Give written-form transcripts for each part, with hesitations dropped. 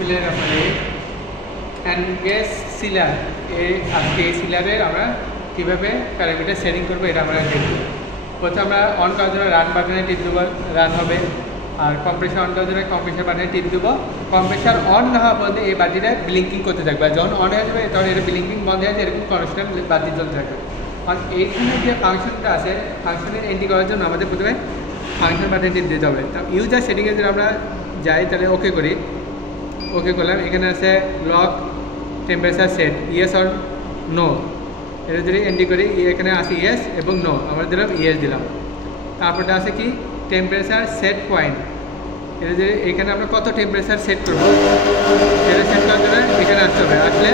ডিসপ্লের ব্যাপারে এনগেজ সিলার আজকে এই সিলারের আমরা কীভাবে প্যারামিটার সেটিং করবো এটা আমরা দেখব। প্রথমে আমরা অন করার জন্য রান বাটনে টিপ দেবো, রান হবে। আর কম্প্রেসার অন করার জন্য কম্প্রেসার বাটনে টিপ দেবো। কম্প্রেসার অন না হওয়া পর্যন্ত এই বাতিটা ব্লিঙ্কিং করতে থাকবে, আর যখন অন হয়ে যাবে তখন এটা ব্লিঙ্কিং বন্ধ হয়ে যাবে, এরকম কনস্ট্যান্ট বাতি চলতে থাকবে। আর এইখানে যে ফাংশনটা আছে, ফাংশনের এন্ট্রি করার জন্য আমাদের প্রথমে ফাংশন বাটনে টিপ দিতে হবে। তা ইউজার সেটিংয়ে যদি আমরা যাই তাহলে ওকে করি, ওকে করলাম। এখানে আছে lock temperature set, yes or no, এটা যদি এন্ট্রি করি এখানে আছে ইয়েস এবং নো, আমরা দিলাম ইয়েস দিলাম। তারপরটা আছে কি টেম্পারেচার সেট পয়েন্ট, এটা যে এখানে আমরা কত টেম্পারেচার সেট করবো সেটা সেট করার জন্য এখানে আসতে হবে। আসলে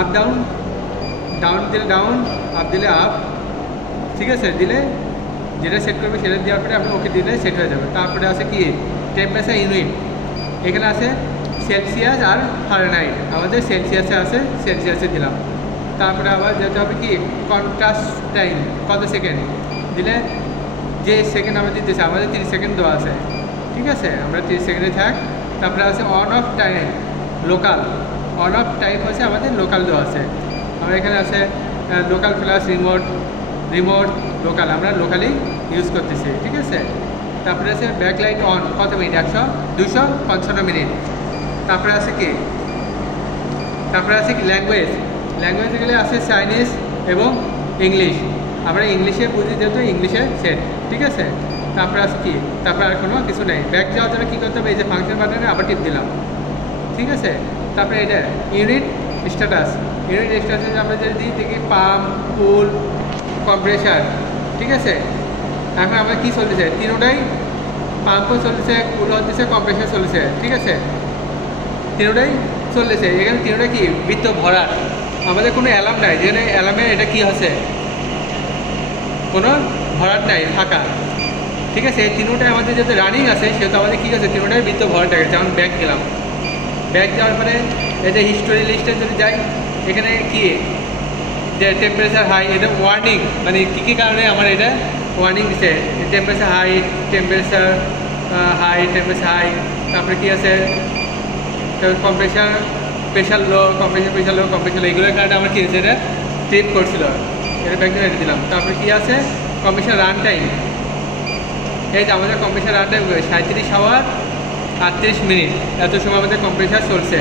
আপ ডাউন, ডাউন দিলে ডাউন, আপ দিলে আপ, ঠিক আছে, দিলে যেটা সেট করবে সেটা দেওয়ার পরে আপনি ওকে দিলে সেট হয়ে যাবে। তারপরে আছে কি টেম্পারেচার ইউনিট, এখানে আছে সেলসিয়াস আর ফারেনহাইট, আমাদের সেলসিয়াসে আছে, সেলসিয়াসে দিলাম। তারপরে আবার যেতে হবে কি কন্ট্রাস্ট টাইম কত সেকেন্ড, দিলে যে সেকেন্ড আমরা দিতেছি আমাদের 30 সেকেন্ড দেওয়া আছে, ঠিক আছে, আমরা 30 সেকেন্ডে থাক। তারপরে আছে on of time local, on of time হচ্ছে আমাদের লোকাল দেওয়া আছে, আমরা এখানে আছে local plus remote, remote local, আমরা লোকালি ইউজ করতেছি, ঠিক আছে। তারপরে আছে ব্যাকলাইট অন কত মিনিট, 255 মিনিট। তারপরে আছে কি ল্যাঙ্গুয়েজ, ল্যাঙ্গুয়েজে গেলে আছে চাইনিজ এবং ইংলিশ, আমরা ইংলিশে বুঝি যেহেতু ইংলিশে সেট, ঠিক আছে। তারপরে আছে কি, তারপরে আর কোনো কিছু নেই। ব্যাক যাওয়ার জন্য কী করতে হবে, এই যে ফাংশন বাটনে আবার টিপ দিলাম, ঠিক আছে। তারপরে এটা ইউনিট স্ট্যাটাস, ইউনিট স্ট্যাটাসে আমরা যদি দেখি পাম্প, কুল, কম্প্রেসার, ঠিক আছে। এখন আমরা কী চলতেছে, তিনোটাই পাম্পও চলতেছে, কুল হতেছে, কম্প্রেসার চলতেছে, ঠিক আছে, তিনোটাই চলতেছে। এখানে তিনোটা কি বৃত্ত ভরাট, আমাদের কোনো অ্যালার্ম নাই, যেখানে অ্যালার্মের এটা কী আছে, কোনো ভরাট নাই, ফাঁকা, ঠিক আছে। এই তিনোটাই আমাদের যেহেতু রানিং আছে সেহেতু আমাদের কী আছে, তিনোটাই বৃত্ত ভরাট থাকে। যেমন ব্যাক গেলাম, ব্যাক যাওয়ার পরে এটা হিস্টোরি লিস্টে যদি যাই, এখানে কি যে টেম্পারেচার হাই, এটা ওয়ার্নিং, মানে কী কারণে আমার এটা ওয়ার্নিং দিচ্ছে, temperature high, temperature high, temperature high. তারপরে কী আছে compressor pressure low, compressor pressure low, compressor low, এগুলোর কারণে আমার কী হয়েছে, এটা ট্রিপ করছিল, এটা ব্যাকগ্রাউন্ড এটা দিলাম। তারপরে কী আছে কম্প্রেসার রান টাইম, এই যে আমাদের compressor run time 37 hour 38 minute, এত সময় আমাদের কম্প্রেসার চলছে,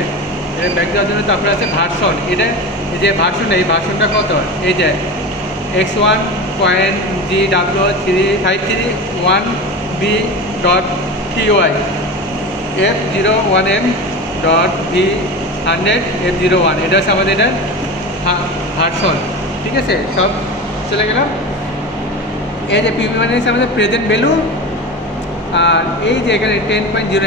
এটা ব্যাক দেওয়ার জন্য। তারপরে আছে ভার্সন, এটা এই যে ভার্সন, এই ভার্সনটা কত, এই যে X1.G.W353.1B.TY F01M.V100F01, এটা হচ্ছে আমাদের এটার ভার্সন, ঠিক আছে। সব চলে গেল। এই যে পিভি মানে হচ্ছে আমাদের প্রেজেন্ট ভ্যালু, আর এই যে এখানে 10.0